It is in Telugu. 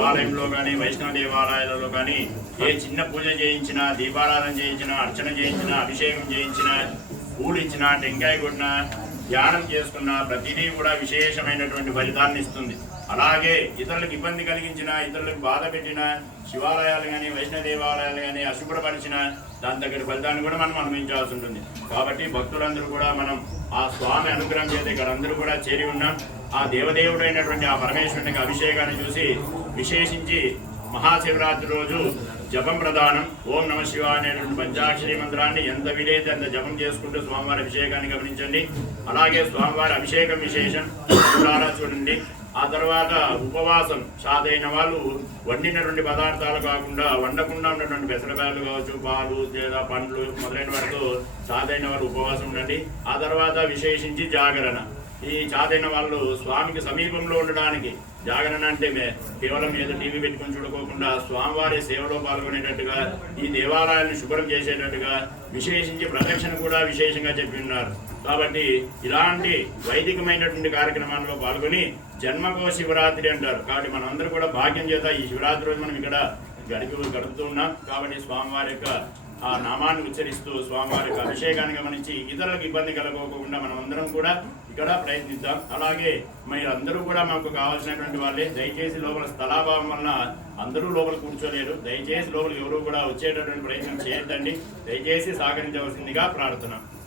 ఆలయంలో కానీ వైష్ణవ దేవాలయాలలో కానీ ఏ చిన్న పూజ చేయించినా, దీపారాధన చేయించినా, అర్చన చేయించినా, అభిషేకం చేయించినా, పూలు ఇచ్చినా, టెంకాయ కొట్టినా, ధ్యానం చేసుకున్నా ప్రతిదీ కూడా విశేషమైనటువంటి ఫలితాన్ని ఇస్తుంది. అలాగే ఇతరులకు ఇబ్బంది కలిగించిన, ఇతరులకు బాధ పెట్టిన శివాలయాలు కానీ వైష్ణవ దేవాలయాలు కానీ అశుభ్రపరిచిన దాని దగ్గర ఫలితాన్ని కూడా మనం అనుభవించాల్సి ఉంటుంది. కాబట్టి భక్తులందరూ కూడా మనం ఆ స్వామి అనుగ్రహం చేత ఇక్కడ అందరూ కూడా చేరి ఉన్నాం. ఆ దేవదేవుడైనటువంటి ఆ పరమేశ్వరునికి అభిషేకాన్ని చూసి విశేషించి మహాశివరాత్రి రోజు జపం ప్రధానం. ఓం నమ శివాయ అనేటువంటి పంచాక్షరి మంత్రాన్ని ఎంత వీలైతే అంత జపం చేసుకుంటూ స్వామివారి అభిషేకాన్ని గమనించండి. అలాగే స్వామివారి అభిషేకం విశేషం చూడండి. ఆ తర్వాత ఉపవాసం సాధైన వాళ్ళు వండినటువంటి పదార్థాలు కాకుండా వండకుండా ఉన్నటువంటి పెసరబ్యాలు కావచ్చు, పాలు లేదా పండ్లు మొదలైన వాటితో సాధైన వాళ్ళు ఉపవాసం ఉండండి. ఆ తర్వాత విశేషించి జాగరణ. ఈ చాదైన వాళ్ళు స్వామికి సమీపంలో ఉండడానికి జాగరణ అంటే కేవలం ఏదో టీవీ పెట్టుకొని చూడుకోకుండా స్వామివారి సేవలో పాల్గొనేటట్టుగా, ఈ దేవాలయాన్ని శుభ్రం చేసేటట్టుగా విశేషించి ప్రదక్షిణ కూడా విశేషంగా చెప్పి ఉన్నారు. కాబట్టి ఇలాంటి వైదికమైనటువంటి కార్యక్రమాల్లో పాల్గొని జన్మకో శివరాత్రి అంటారు. కాబట్టి మనందరూ కూడా భాగ్యం చేత ఈ శివరాత్రి రోజు మనం ఇక్కడ గడుపుతూ ఉన్నాం. కాబట్టి స్వామివారి యొక్క ఆ నామాన్ని ఉచ్చరిస్తూ స్వామివారి యొక్క అభిషేకాన్ని గమనించి ఇతరులకు ఇబ్బంది కలగకుండా మనం అందరం కూడా ఇక్కడ ప్రయత్నిద్దాం. అలాగే మీరందరూ కూడా మాకు కావాల్సినటువంటి వాళ్ళే. దయచేసి లోపల స్థలాభావం వలన అందరూ లోపల కూర్చోలేరు. దయచేసి లోపలికి ఎవరు కూడా వచ్చేటటువంటి ప్రయత్నం చేయొద్దండి. దయచేసి సహకరించవలసిందిగా ప్రార్థన.